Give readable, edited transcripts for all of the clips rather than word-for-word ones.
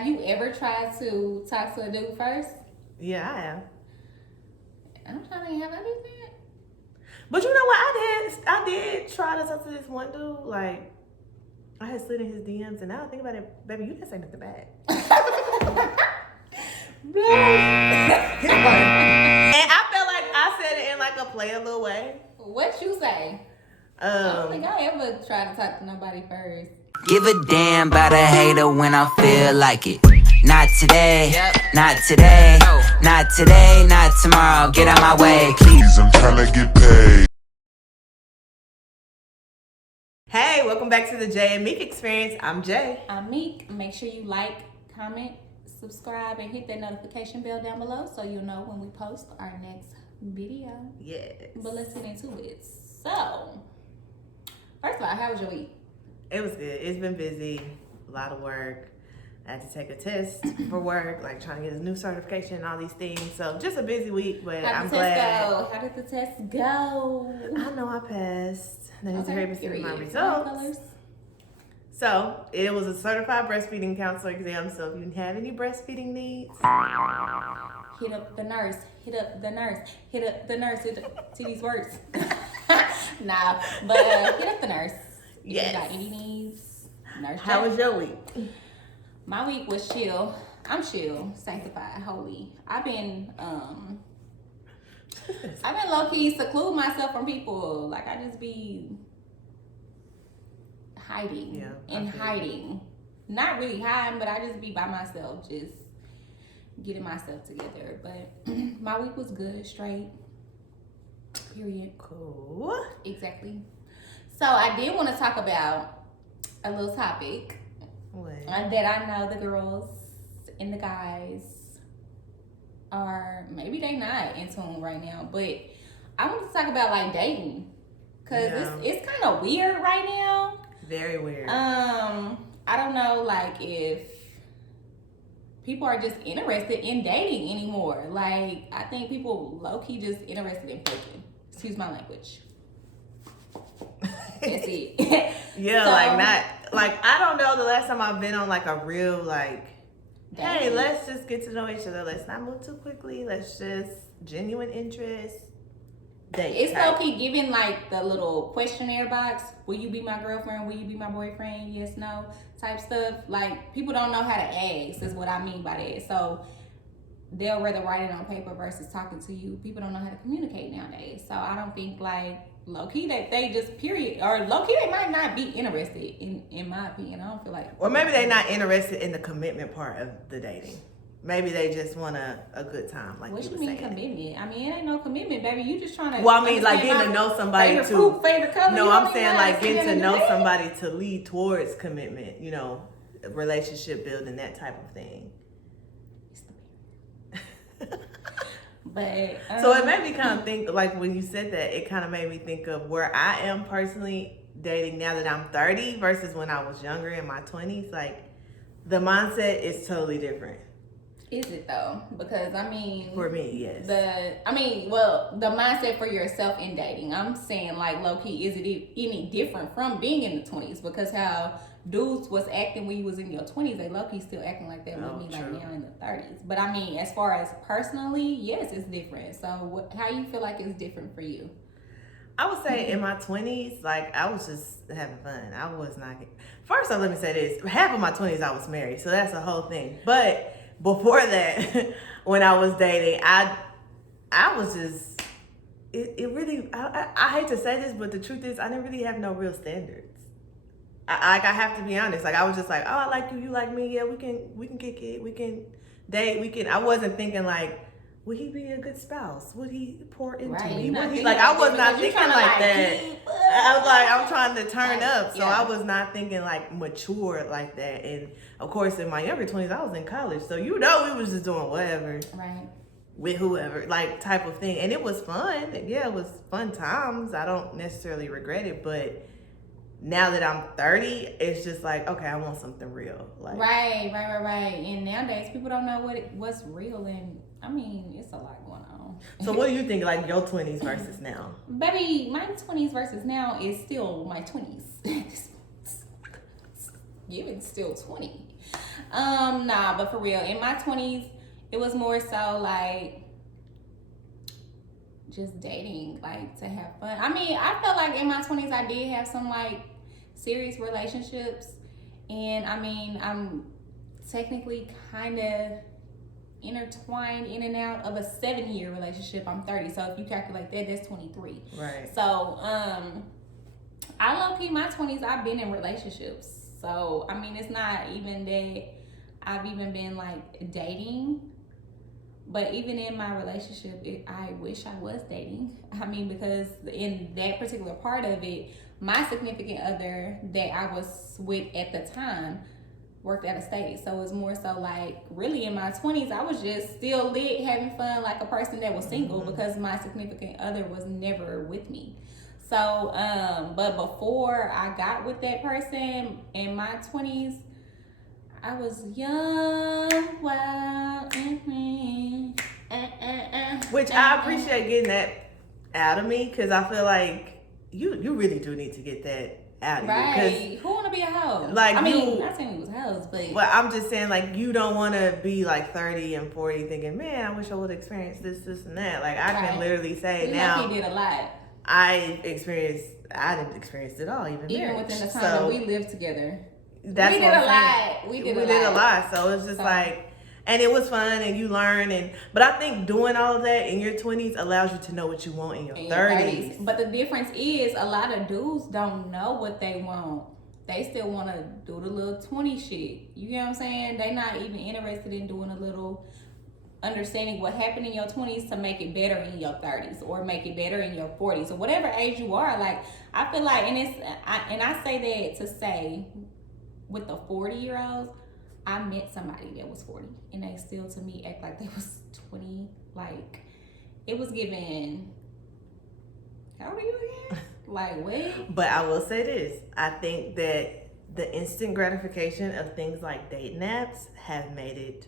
have you ever tried to talk to a dude first? Yeah, I have. I'm trying to have everything. But you know what? I did try to talk to this one dude. Like, I had slid in his DMs, and now I think about it, baby, you didn't say nothing bad. And I felt like I said it in like a play a little way. What you say? I don't think I ever tried to talk to nobody first. Give a damn about a hater when I feel like it. Not today, not today, not today, not tomorrow. Get out my way, please. I'm trying to get paid. Hey, welcome back to the Jay and Meek Experience. I'm Jay. I'm Meek. Make sure you like, comment, subscribe, and hit that notification bell down below so you'll know when we post our next video. Yes. But let's get into it. So, first of all, how was your week? It was good. It's been busy, a lot of work. I had to take a test for work, like trying to get a new certification and all these things. So just a busy week, but I'm glad. How did the test go? I know I passed. They need to hurry up and see my period. results. So it was a certified breastfeeding counselor exam. So if you have any breastfeeding needs, hit up the nurse. Hit up the nurse. Hit up the nurse. See these words? Nah, but hit up the nurse. If yes. you got any needs, nurse. How was your week? My week was chill. I'm chill, sanctified, holy. I've been low key seclude myself from people. Like I just be hiding hiding. Not really hiding, but I just be by myself, just getting myself together. But my week was good, straight. Period. Cool. Exactly. So I did want to talk about a little topic. That I know the girls and the guys are, maybe they not in tune right now, but I want to talk about like dating, because it's kind of weird right now. Very weird. I don't know, like, if people are just interested in dating anymore. Like, I think people low-key just interested in fucking. Excuse my language. That's it. Yeah, so, I don't know the last time I've been on like a real hey, let's just get to know each other. Let's not move too quickly. Let's just genuine interest. Date. It's low-key giving like the little questionnaire box. Will you be my girlfriend? Will you be my boyfriend? Yes, no, type stuff. Like, people don't know how to ask, is what I mean by that. So they'll rather write it on paper versus talking to you. People don't know how to communicate nowadays. So I don't think like low-key that they just or low-key they might not be interested in my opinion. I don't feel like, or maybe they're not interested in the commitment part of the dating. Maybe they just want a good time, like what you you were mean saying. Commitment? I mean, it ain't no commitment, baby. You just trying to. Well, I mean, like getting to know somebody favorite too. Fruit, favorite color. No, I'm saying like getting to know somebody to lead towards commitment. You know, relationship building, that type of thing. But so it made me kind of think, like when you said that, it kind of made me think of where I am personally dating now that I'm 30 versus when I was younger in my 20s. Like the mindset is totally different. Is it though? Because I mean, for me, yes. The mindset for yourself in dating. I'm saying like low key, is it any different from being in the 20s? Because how dudes was acting when you was in your 20s, they low key still acting like that with me like now in the 30s. But I mean, as far as personally, yes, it's different. So how you feel like it's different for you? I would say in my 20s, like I was just having fun. I was not. First off, let me say this: half of my 20s I was married, so that's the whole thing. But before that, when I was dating, I was just, it really, I hate to say this, but the truth is I didn't really have no real standards. I have to be honest. Like I was just like, oh, I like you, you like me. Yeah, we can kick it. We can date. I wasn't thinking like, would he be a good spouse? Would he pour into me? Would he, I was not thinking like that. I was like, I'm trying to turn up. So I was not thinking like mature like that. And of course, in my younger 20s, I was in college. So we was just doing whatever. Right. With whoever, like type of thing. And it was fun. Yeah, it was fun times. I don't necessarily regret it. But now that I'm 30, it's just like, okay, I want something real. Like, right. And nowadays, people don't know what's real, and I mean, it's a lot going on. So what do you think, like your 20s versus now? Baby, my 20s versus now is still my 20s. You're still 20. Nah, but for real, in my 20s, it was more so like just dating, like to have fun. I mean, I felt like in my 20s I did have some like serious relationships, and I mean, I'm technically kind of intertwined in and out of a 7-year relationship. I'm 30, so if you calculate that, that's 23. Right. So I low-key my 20s I've been in relationships, so I mean, it's not even that I've even been like dating, but even in my relationship, I wish I was dating. I mean, because in that particular part of it, my significant other that I was with at the time worked out of state. So it's more so like, really in my 20s, I was just still lit, having fun like a person that was single, because my significant other was never with me. So, but before I got with that person in my 20s, I was young, wild, Which I appreciate getting that out of me, because I feel like you really do need to get that out of you. Right. Who want to be a hoe? Like, I mean, not saying it was hoes, but I'm just saying, like, you don't want to be like 30 and 40 thinking, man, I wish I would experience this, and that. Like, I can literally say we now, did a lot. I didn't experience it all, even marriage. Within the time that we lived together. That's we did a lot. We did a lot. So it's just like, and it was fun, and you learn, but I think doing all of that in your 20s allows you to know what you want in your 30s. But the difference is, a lot of dudes don't know what they want. They still want to do the little 20 shit. You get what I'm saying? They not even interested in doing a little understanding what happened in your 20s to make it better in your 30s, or make it better in your 40s, or whatever age you are. Like, I feel like, and I say that to say, with the 40-year-olds, I met somebody that was 40, and they still to me act like they was 20. Like, it was given, how old are you again? Like, what? But I will say this, I think that the instant gratification of things like dating apps have made it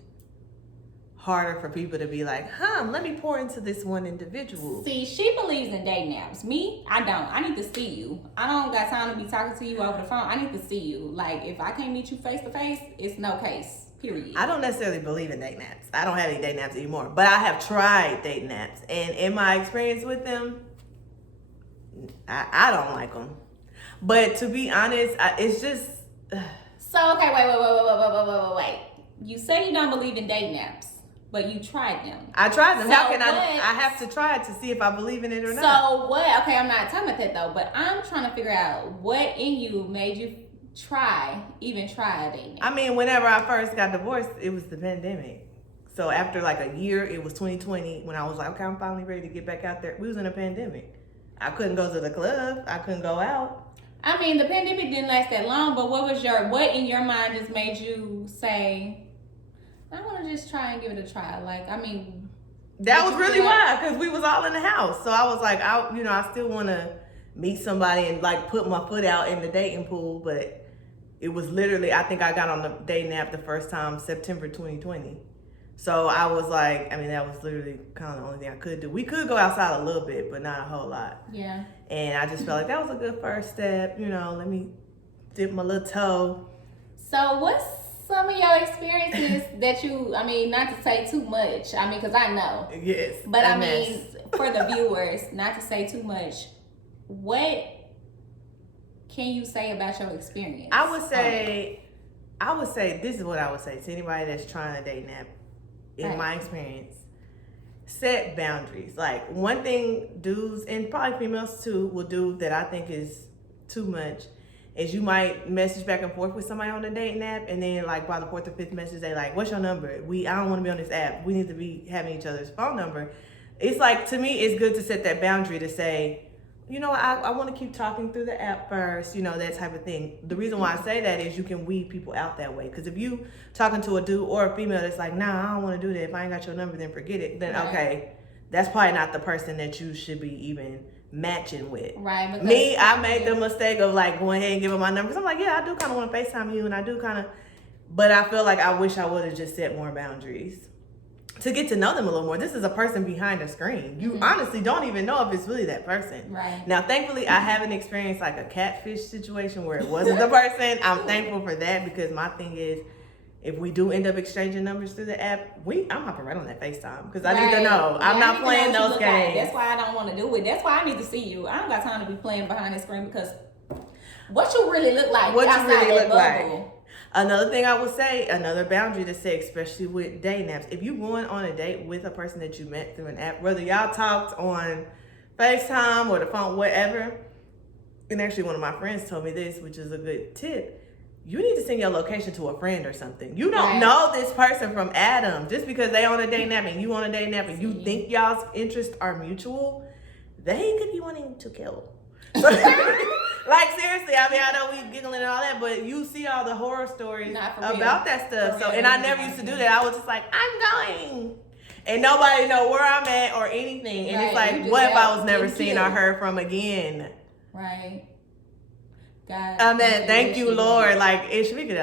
harder for people to be like, let me pour into this one individual. See, she believes in dating apps. Me, I don't. I need to see you. I don't got time to be talking to you over the phone. I need to see you. Like, if I can't meet you face to face, it's no case. Period. I don't necessarily believe in dating apps. I don't have any dating apps anymore. But I have tried dating apps. And in my experience with them, I don't like them. But to be honest, it's just... So, okay, wait. You say you don't believe in dating apps, but you tried them. I tried them. So How can I have to try it to see if I believe in it or not. So what? Okay, I'm not talking about that though, but I'm trying to figure out what in you made you even try a dating app. I mean, whenever I first got divorced, it was the pandemic. So after like a year, it was 2020 when I was like, okay, I'm finally ready to get back out there. We was in a pandemic. I couldn't go to the club. I couldn't go out. I mean, the pandemic didn't last that long, but what in your mind just made you say, I want to just try and give it a try? Like, I mean, that was really why, because we was all in the house. So I was like, I still want to meet somebody and like put my foot out in the dating pool. But it was literally, I think I got on the dating app the first time September 2020. So I was like, I mean, that was literally kind of the only thing I could do. We could go outside a little bit, but not a whole lot. Yeah. And I just felt like that was a good first step. Let me dip my little toe. So what's some of your experiences that not to say too much, because I know. Yes. But for the viewers, not to say too much, what can you say about your experience? I would say this is what I would say to anybody that's trying to date app. In my experience, set boundaries. Like, one thing dudes and probably females too will do that I think is too much is you might message back and forth with somebody on the dating app, and then like by the 4th or 5th message they like, what's your number? I don't want to be on this app. We need to be having each other's phone number. It's like, to me, it's good to set that boundary to say, I want to keep talking through the app first, that type of thing. The reason why I say that is you can weed people out that way. Because if you talking to a dude or a female that's like, nah, I don't want to do that. If I ain't got your number, then forget it. Then, okay, that's probably not the person that you should be even matching with. Right. Me, I made the mistake of like going ahead and giving my number. Because I'm like, yeah, I do kind of want to FaceTime you. And I do kind of, but I feel like I wish I would have just set more boundaries to get to know them a little more. This is a person behind a screen. You honestly don't even know if it's really that person. Right. Now, thankfully, I haven't experienced like a catfish situation where it wasn't the person. I'm thankful for that, because my thing is, if we do end up exchanging numbers through the app, I'm hopping right on that FaceTime because I need to Right. know. Yeah, I'm I not need to playing know what those you look like. games. That's why I don't want to do it. That's why I need to see you. I don't got time to be playing behind the screen because what you really look like What you outside really that look like. bubble. Another thing I would say, another boundary to say, especially with dating apps, if you going on a date with a person that you met through an app, whether y'all talked on FaceTime or the phone, whatever, and actually one of my friends told me this, which is a good tip, you need to send your location to a friend or something. You don't Right. know this person from Adam. Just because they on a dating app and you on a dating app and you think y'all's interests are mutual, they could be wanting to kill. Like seriously, I mean, I know we giggling and all that, but you see all the horror stories Not for real. about that stuff. For So, real. and I never used to do that. I was just like, I'm going, and nobody know where I'm at or anything. And it's Right, you like, just what if I out was never getting seen or killed. heard from again? Right. God. Amen. Thank you, Lord. Like it's Shamika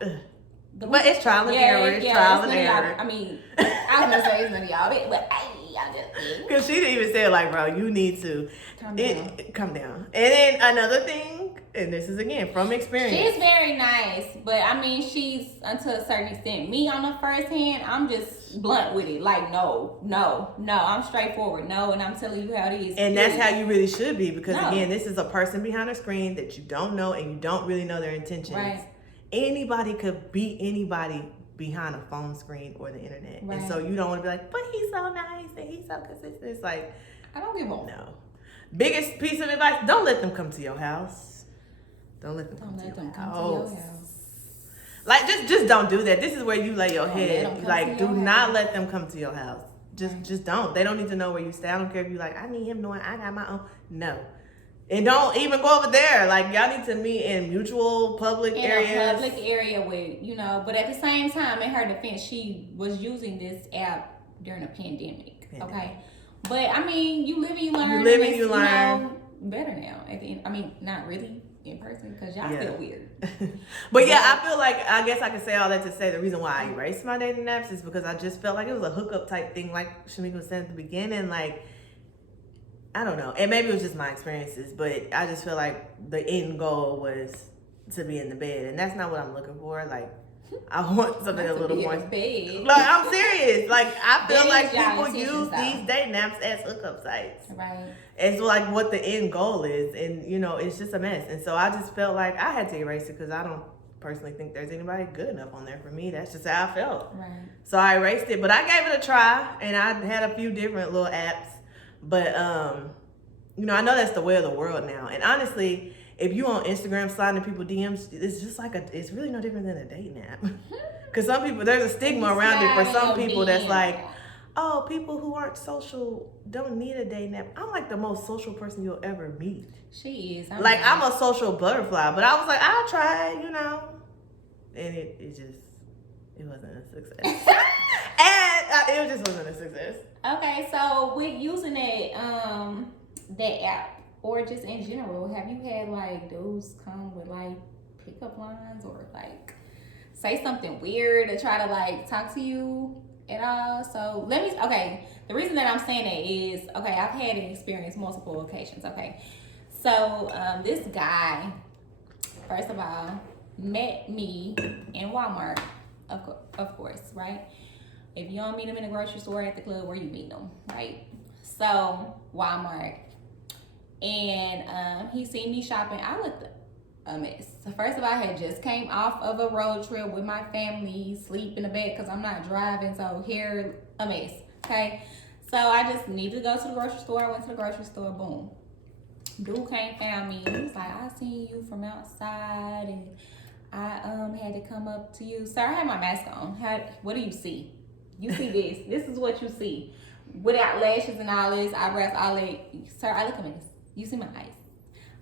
though. But it's trial and error. It's trial and none of y'all. error. I mean, I was gonna say it's none of y'all, but hey, y'all just Because she didn't even say it like, bro, you need to calm down. come down. And then another thing, and this is again from experience. She's very nice, but I mean, she's unto a certain extent. Me on the first hand, I'm just blunt with it. Like, no, I'm straightforward. No, and I'm telling you how it is. And that's period. how you really should be, because No. again, this is a person behind a screen that you don't know and you don't really know their intentions. Right. Anybody could be anybody behind a phone screen or the internet. Right. And so you don't want to be like, but he's so nice and he's so consistent. It's like, I don't give a no. Biggest piece of advice, don't let them come to your house. Don't let them Don't come to let your them come house. to your house. Like just don't do that. This is where you lay your Don't let them head. come Like to do your not house. let them come to your house. Just don't. They don't need to know where you stay. I don't care if you like, I need him knowing I got my own. No. And don't even go over there. Like y'all need to meet in mutual public In areas. a public area with, but at the same time, in her defense, she was using this app during a pandemic. Okay. But I mean, you live and you learn. You live and it's, you learn. Better now. At the end, I mean, not really in person because y'all Yeah. feel weird. But yeah, I feel like, I guess I could say all that to say the reason why I erased my dating apps is because I just felt like it was a hookup type thing, like Shamika was saying at the beginning. Like, I don't know. And maybe it was just my experiences, but I just feel like the end goal was to be in the bed. And that's not what I'm looking for. Like, I want something a little more. Big. Like, I'm serious. Like, I feel That like is y'all people intentions, use though. these dating apps as hookup sites. Right. It's like what the end goal is, and it's just a mess. And so I just felt like I had to erase it because I don't personally think there's anybody good enough on there for me. That's just how I felt. Right. So I erased it, but I gave it a try, and I had a few different little apps. But I know that's the way of the world now. And honestly, if you on Instagram sliding people DMs, it's just like it's really no different than a dating app. Because some people, there's a stigma around it for some people that's like, oh, people who aren't social don't need a dating app. I'm like the most social person you'll ever meet. She is. I'm a social butterfly, but I was like, I'll try it, and it wasn't a success. And it just wasn't a success. Okay, so with using that app or just in general, have you had like dudes come with like pickup lines or like say something weird to try to like talk to you at all? So the reason that I'm saying that is, I've had an experience multiple occasions. Okay, so this guy, first of all, met me in Walmart, of course, right? If you don't meet him in the grocery store, at the club, where you meet him, right? So Walmart, and he seen me shopping. I looked a mess. So first of all, I had just came off of a road trip with my family, sleep in the bed because I'm not driving, so here a mess. Okay, so I just needed to go to the grocery store. I went to the grocery store. Boom, dude came, found me. He was like, I seen you from outside, and I had to come up to you. Sir, I had my mask on. What do you see? You see this. This is what you see. Without lashes and all this, eyebrows, all that. Sir, I look at this. You see my eyes.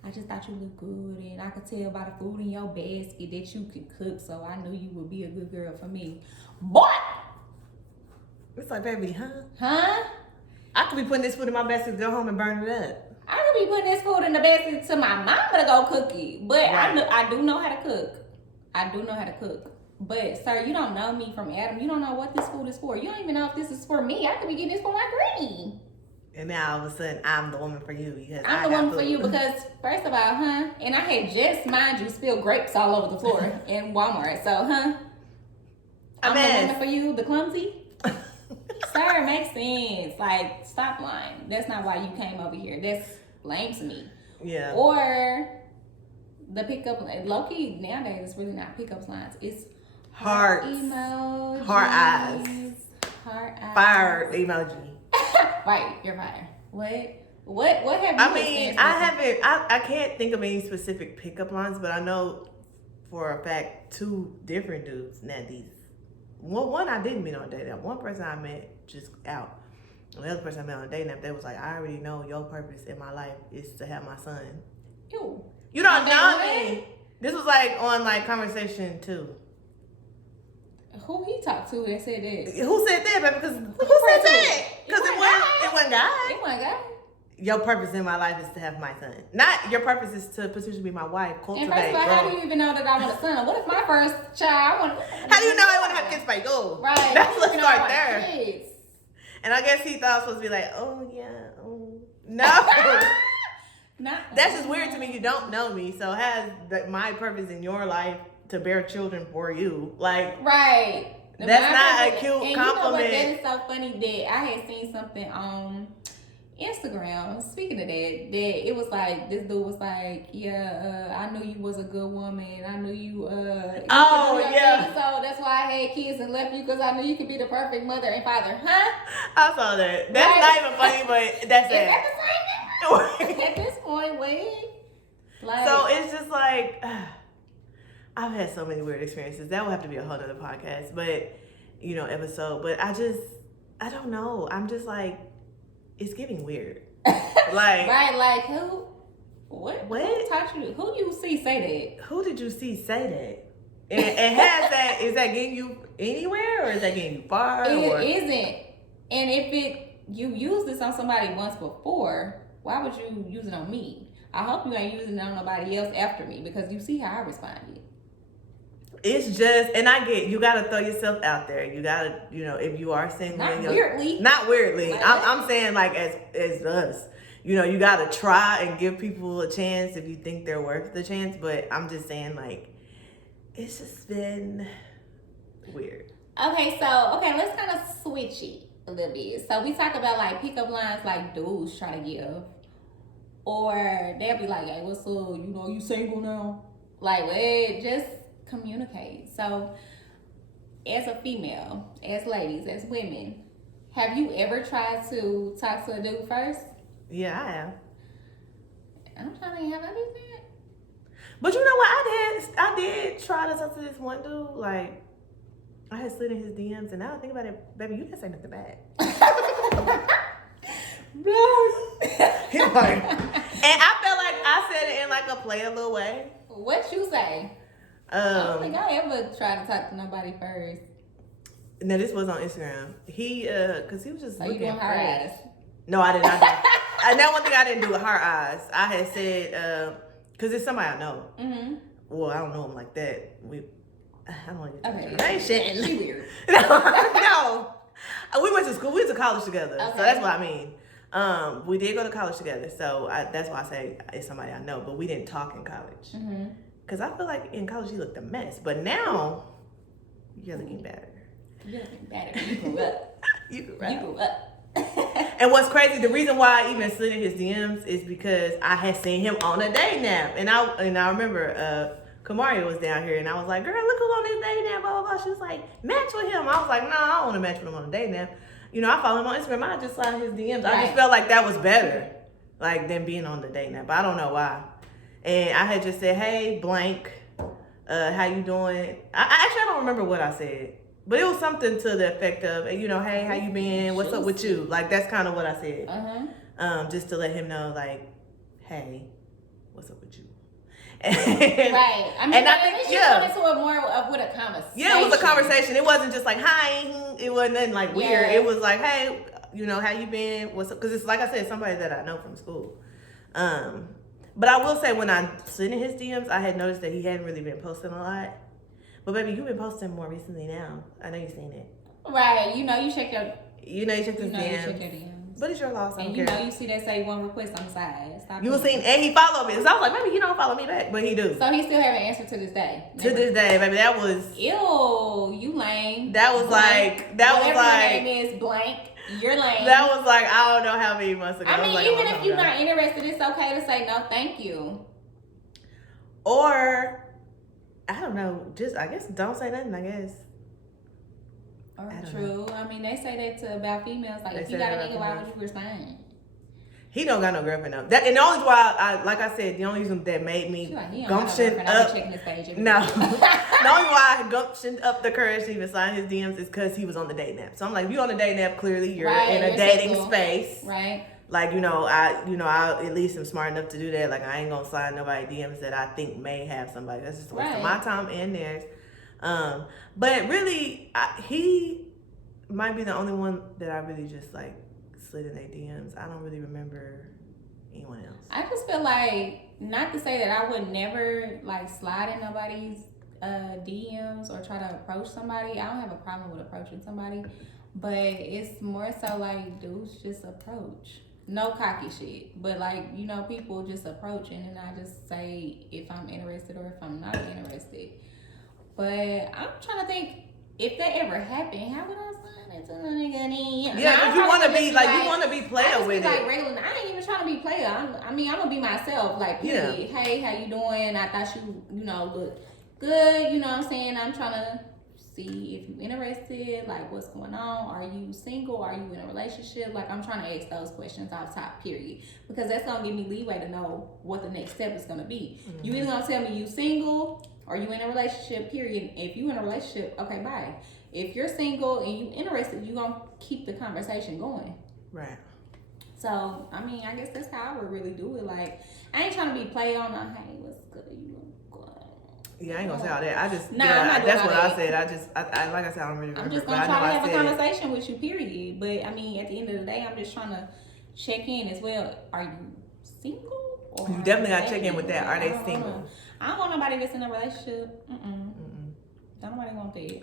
I just thought you looked good, and I could tell by the food in your basket that you could cook, so I knew you would be a good girl for me. Boy! It's like, baby, Huh? I could be putting this food in my basket to go home and burn it up. I could be putting this food in the basket to my mama to go cook it, but Right. I do know how to cook. But sir, you don't know me from Adam. You don't know what this food is for. You don't even know if this is for me. I could be getting this for my granny. And now all of a sudden, I'm the woman for you because I'm the one for you because, first of all, and I had just, mind you, spilled grapes all over the floor in Walmart. So, A I'm the mess. woman for you, the clumsy. Sir, makes sense. Like, stop lying. That's not why you came over here. That's lame to me. Yeah. Or the pickup, low-key, nowadays, it's really not pickup lines. It's Hearts. emojis. Heart eyes. Heart eyes. Fire emoji. Right, you're fire. What have you I mean, experienced I with- haven't. I can't think of any specific pickup lines, but I know for a fact 2 different dudes. Now these, well, one I didn't meet on a date app. One person I met just out. And the other person I met on a date app, they was like, I already know your purpose in my life is to have my son. Ew. You don't On know date me. This was like on like conversation 2. Who he talked to that said that? Who said that, baby? Because who referred said to? that? Because It it wasn't wasn't God. Oh my God. Your purpose in my life is to have my son. Not your purpose is to potentially be my wife. And Cultivate. first of all, how grow. do you even know that I want a son? What if my first child? How do you know I want to have kids by you? Right. That's let's You know I start want there. kids. And I guess he thought I was supposed to be like, oh yeah, oh no. Not That's just weird to me. You don't know me, so has my purpose in your life to bear children for you. Like, right. That's My not a purpose- cute and You know what? compliment. That is so funny that I had seen something on Instagram. Speaking of that it was like this dude was like, yeah, I knew you was a good woman. I knew you. You Oh, could do your yeah. thing, so that's why I had kids and left you because I knew you could be the perfect mother and father. Huh? I saw that. That's Right. not even funny, but that's Is it. that the same? At this point, wait. Like, So it's just like I've had so many weird experiences. That would have to be a whole other podcast, but episode. But I don't know. I'm just like, it's getting weird. Like, right? Like who? What? What? Who taught you? Who you see say who did you see say that? And has that, is that getting you anywhere or is that getting you far? that? Or? It isn't. And if you used this on somebody once before, why would you use it on me? I hope you ain't using it on nobody else after me because you see how I responded. It's just, and I get, you gotta throw yourself out there. You gotta, if you are single, Not and you're- weirdly. not weirdly. Like I'm saying like as us, you gotta try and give people a chance if you think they're worth the chance. But I'm just saying like, it's just been weird. Okay, let's kind of switch it a little bit. So we talk about like pickup lines like dudes try to give. Or they'll be like, hey, what's up? You single now? Like, wait, just communicate. So as a female, as ladies, as women, have you ever tried to talk to a dude first? Yeah, I am. I'm trying to have anything. But you know what? I did try to talk to this one dude. Like, I had slid in his DMs, and now I think about it, baby, you didn't say nothing bad. He like, and I felt like I said it in like a play a little way. What you say? I don't think I ever tried to talk to nobody first. No, this was on Instagram. He, cause he was just So you looking doing her fresh. eyes? No, I did not. And that one thing I didn't do with her eyes. I had said, cause it's somebody I know. Mm-hmm. Well, I don't know him like that. I don't want to Okay. I ain't shitting. She weird. No. We went to school. We went to college together. Okay. So that's what I mean. We did go to college together. So that's why I say it's somebody I know. But we didn't talk in college. Mm-hmm. Because I feel like in college you looked a mess. But now, you're looking better. You're looking better. You grew up. You You right. grew up. And what's crazy, the reason why I even slid in his DMs is because I had seen him on a day nap. And I remember Kamaria was down here and I was like, girl, look who's on this day nap, blah, blah, blah. She was like, match with him. I was like, no, I don't want to match with him on a day nap. I follow him on Instagram. I just saw his DMs. I Right. just felt like that was better, like, than being on the day nap. I don't know why. And I had just said, hey, blank, how you doing? I don't remember what I said. But it was something to the effect of, hey, how you been? What's up with you? Like, that's kind of what I said. Uh-huh. Just to let him know, like, hey, what's up with you? Right. I mean, And I at think, least you yeah. went into it more of with a conversation. Yeah, it was a conversation. It wasn't just like, hi. It wasn't nothing like weird. Yeah. It was like, hey, how you been? What's up? Because it's, like I said, somebody that I know from school. But I will say, when I slid in his DMs, I had noticed that he hadn't really been posting a lot. But baby, you've been posting more recently now. I know you've seen it. Right. You check your You checked his you check DMs. your DMs. But it's your loss. I don't And you care. know, you see that say one request on the side. Stop You doing seen, and he followed me. So I was like, maybe he don't follow me back, but he do. it. So he still haven't answered to this day. To this day, baby, that was Ew, you lame. That was Blank. like, that was Whatever like, your name is, blank. You're lame. that was like, I don't know how many months ago. I It was mean, like a even long if time you're ago. not interested, it's okay to say no, thank you. Or, I don't know, just, I guess, don't say nothing, I guess. Or I don't true. I mean, they say that to about females. Like, They if say you got a that nigga, about why would you respond? He don't got no girlfriend though. That, and the only why I, like I said, the only reason that made me She's like, he don't gumption got no girlfriend. I up. be checking his page every No. day. The only why I gumptioned up the courage to even sign his DMs is because he was on the dating app. So I'm like, if you on the dating app, clearly you're Right, in a you're dating single. space. Right. Like, I at least am smart enough to do that. Like, I ain't gonna slide nobody DMs that I think may have somebody. That's just a waste of my Right. time and theirs. But really, he might be the only one that I really just like slid in their DMs. I don't really remember anyone else. I just feel like, not to say that I would never like slide in nobody's DMs or try to approach somebody. I don't have a problem with approaching somebody, but it's more so like dudes just approach. No cocky shit, but like, you know, people just approach and then I just say if I'm interested or if I'm not interested. But I'm trying to think, if that ever happened, how would I slide into a nigga DM? Yeah, Now, because I'm you want to probably be gonna like, you want to be I player just with be it. like regular. I ain't even trying to be player. I'm gonna be myself. Like, Yeah. period. Hey, how you doing? I thought you know, look good. You know what I'm saying? I'm trying to see if you interested. Like, what's going on? Are you single? Are you in a relationship? Like, I'm trying to ask those questions off top. Period. Because that's gonna give me leeway to know what the next step is gonna be. You either gonna tell me you single or you in a relationship. Period. If you in a relationship, okay, bye. If you're single and you interested, you gonna keep the conversation going. Right. So, I mean, I guess that's how I would really do it. Like, I ain't trying to be play on a, hey, what's good? You good? Yeah, I ain't gonna say all that. I just, Nah, yeah, I'm not doing that's all what I that. said. I like I said, I don't really remember. I'm just but gonna I try know to I have a said it. conversation with you, period. But, I mean, at the end of the day, I'm just trying to check in as well. Are you single? Or You are definitely gotta dating? check in with that. Are they I don't single? wanna- I don't want nobody that's in a relationship. Don't nobody want that.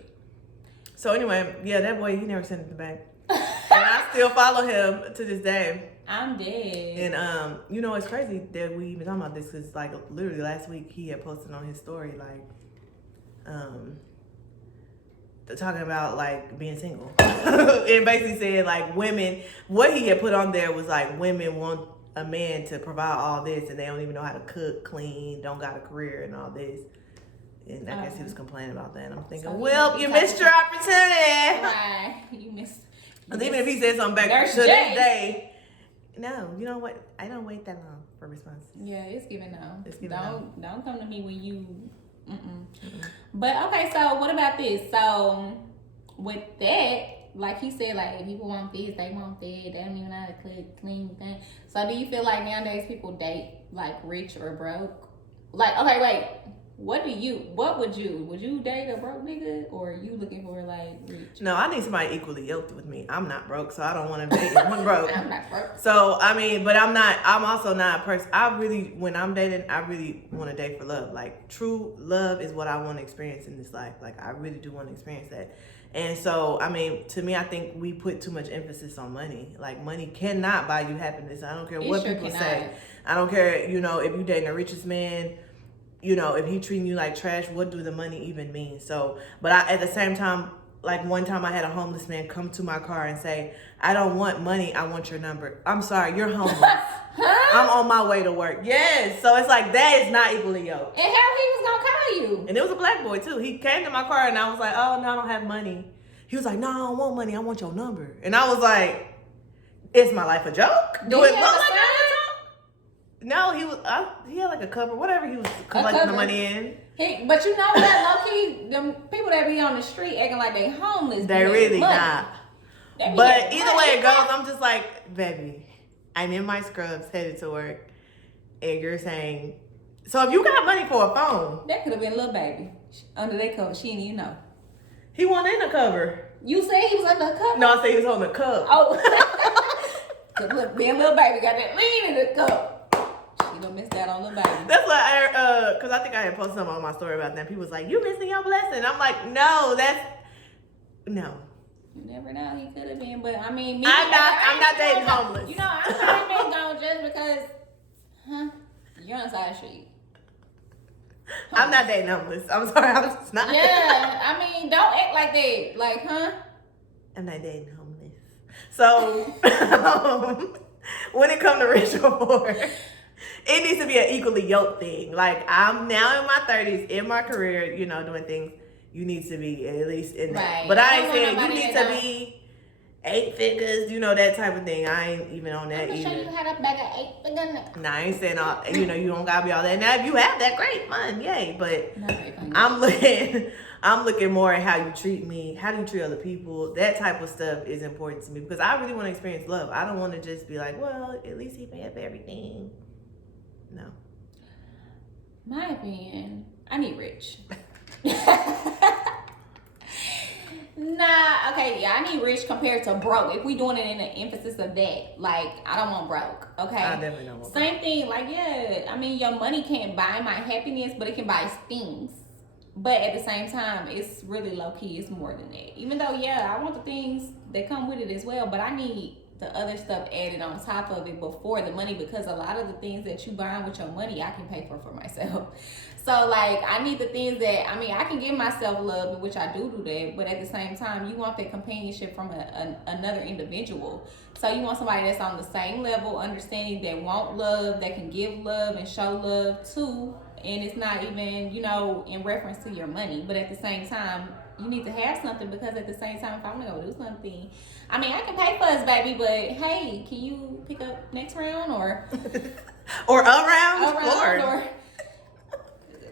So anyway, yeah, that boy, he never sent it back. And I still follow him to this day. I'm dead. And you know, it's crazy that we even talking about this because like literally last week he had posted on his story like talking about like being single. And basically said like women, what he had put on there was like women want a man to provide all this and they don't even know how to cook, clean, don't got a career and all this. And I guess he was complaining about that. And I'm thinking, So well, he you talking missed your opportunity. Right. You missed. And even if he said something back Nurse to this J. day, no, you know what? I don't wait that long for responses. Yeah, it's giving no. It's giving Don't come to me when you. But okay, so what about this? So with that, like he said, like people want this, they want that, they don't even know how to clean thing. So do you feel like nowadays people date like rich or broke? Like, okay, wait. What would you date a broke nigga or are you looking for like rich? No, I need somebody equally yoked with me. I'm not broke, so I don't want to date one broke. I'm not broke. So, I mean, but I'm also not a person. When I'm dating, I really want to date for love. Like, true love is what I want to experience in this life. Like, I really do want to experience that. And so, I mean, to me, I think we put too much emphasis on money. Like, money cannot buy you happiness. I don't care what sure people cannot. say. I don't care, you know, if you dating the richest man, you know, if he treating you like trash, what do the money even mean? So, but at the same time, like one time I had a homeless man come to my car and say, I don't want money, I want your number. I'm sorry, you're homeless. I'm on my way to work. Yes. So it's like, that is not equally yoked. And how he was gonna call you? And it was a black boy too. He came to my car and I was like, oh, no, I don't have money. He was like, no, I don't want money, I want your number. And I was like, is my life a joke? Do Did it he look have a like sign? No, he had like a cover, whatever he was collecting the cover. money in. But you know what, low key, them people that be on the street acting like they homeless. They be really getting money. not. They be But getting either money. way it goes, I'm just like, baby, I'm in my scrubs headed to work, and you're saying, so if you got money for a phone, That could have been Lil Baby under that cover. She didn't even know. he wasn't in the cover. You said he was under the cover. No, I said he was holding a cup. Oh, 'cause look, me and Lil Baby got that lean in the cup. She done missed that on Lil Baby. That's why because I think I had posted something on my story about that. People was like, you missing your blessing. I'm like, no. You never know. He could have been, but I mean, me, I'm not dating gonna- homeless. You know, I'm not even gonna judge because, you're on the side street. I'm not dating homeless. I'm sorry, I'm just not. Yeah, I mean, don't act like that. Like, I'm not dating homeless. So, when it comes to rich or poor, it needs to be an equally yoked thing. Like, I'm now in my 30s, in my career, you know, doing things. You need to be at least in that. Right. But I I ain't don't saying want you nobody need that to be 8 figures, you know, that type of thing. I ain't even on that I'm sure you either. had a bag of 8 figures. Nah, I ain't saying all, you know, you don't gotta be all that. Now, if you have that, great, fun, yay. But Not very funny. I'm looking more at how you treat me, how do you treat other people. That type of stuff is important to me because I really want to experience love. I don't want to just be like, well, at least he paid for everything. No. My opinion, I need rich. Nah, okay, yeah, I need rich compared to broke. If we doing it in the emphasis of that, like, I don't want broke, okay? I definitely don't want Same thing, like, yeah, I mean, your money can't buy my happiness, but it can buy things. But at the same time, it's really low key, it's more than that. Even though, yeah, I want the things that come with it as well, but I need the other stuff added on top of it before the money, because a lot of the things that you buy with your money, I can pay for myself. So, like, I need the things that, I mean, I can give myself love, which I do that, but at the same time, you want that companionship from another individual. So you want somebody that's on the same level, understanding, that want love, that can give love and show love too, and it's not even, you know, in reference to your money, but at the same time, you need to have something, because at the same time, if I'm gonna go do something, I mean, I can pay for us, baby, but hey, can you pick up next round or or around, or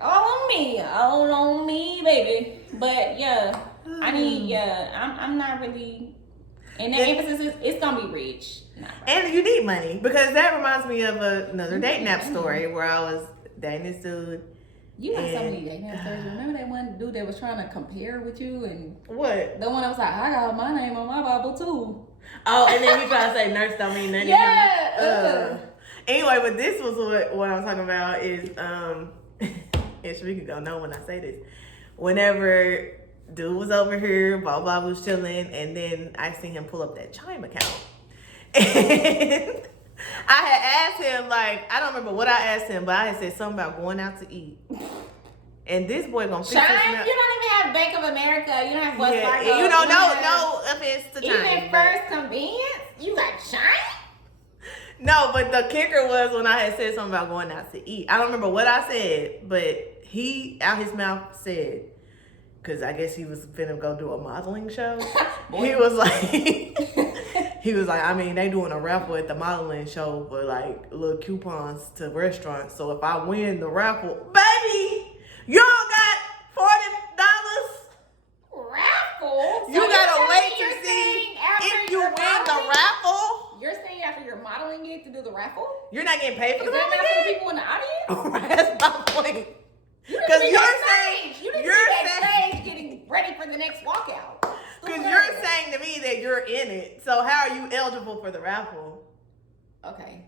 all on me, baby. But yeah, I need, yeah, I'm not really, and that emphasis is, it's gonna be rich. And you need money, because that reminds me of another dating app story where I was dating this dude. You got so many dating app stories. Remember that one dude that was trying to compare with you, and What? the one that was like, I got my name on my Bible too. Oh, and then you try to say nurse don't mean nothing. Yeah. Anyway, but this was what I'm talking about is and Sharika gonna know when I say this. Whenever dude was over here, blah blah was chilling, and then I seen him pull up that Chime account. And I had asked him, like, I don't remember what I asked him, but I had said something about going out to eat. And this boy gonna fix Chime? this You now. don't even have Bank of America. You don't have Wells Fargo. Yeah, you know, don't have no offense to Chime. Even but- First Convenience? You got Chime? No, but the kicker was when I had said something about going out to eat. I don't remember what I said, but he, out his mouth, said, because I guess he was finna go do a modeling show. He was like, I mean, they doing a raffle at the modeling show for like little coupons to restaurants. So if I win the raffle, baby, you don't got $40. Raffle? You gotta wait to see if you win the raffle. You're saying after you're modeling it to do the raffle? You're not getting paid for Is the that raffle not for the again? people in the audience? That's my point. Because you're saying you didn't you're be backstage getting ready for the next walkout. Because you're saying to me that you're in it. So how are you eligible for the raffle? Okay.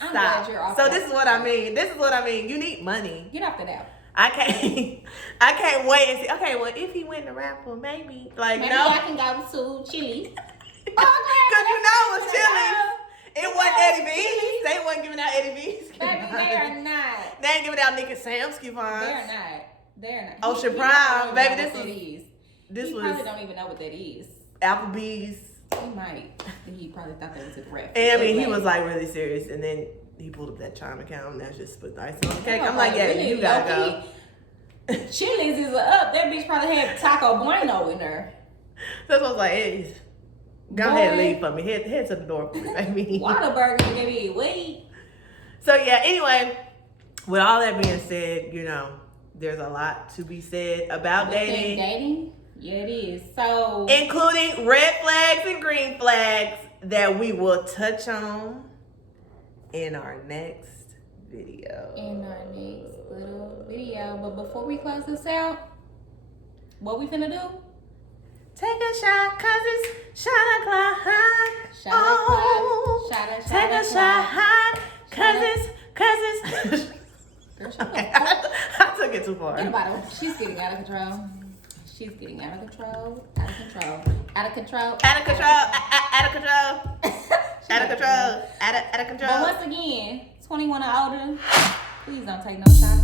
I'm Stop. glad you're off So that. this is what I mean. You need money. Get off that app. I can't wait and see. Okay, well, if he win the raffle, maybe. Like, Maybe no. I can go to Chili's. Because you know it was Chili's. It wasn't Eddie V's. They wasn't giving out Eddie V's. Baby, they are not. They ain't giving out Nick and Sam's coupons. They're not. They're not. Ocean He Prime. probably Baby, don't this know what was- that is. This He was probably don't even know what that is. Applebee's. He might. He probably thought that was a ref. And I mean, he was like really serious. And then he pulled up that Chime account and that's just put the icing on the cake. I'm like, yeah, Really, you gotta go. low-key, Chili's is up. That bitch probably had Taco Bueno in there. That's what I was like, hey, go ahead and leave for me. Head to the door for me, baby. Whataburger, baby. Wait. So yeah, anyway, with all that being said, you know, there's a lot to be said about dating. Dating? Yeah, it is. So, Including red flags and green flags that we will touch on in our next video. in our next little video. But before we close this out, what we finna do? Take a shot, cause it's shot o'clock. Shot o'clock. Shot Take a shot, cause it's. Girl, shut Okay, up. I took it too far. Get a bottle. She's getting out of control. She's getting out of control. Out of control. Out of control. Out of control. Out of control. Out of control. Out of control. But once again, 21 or older, please don't take no shots.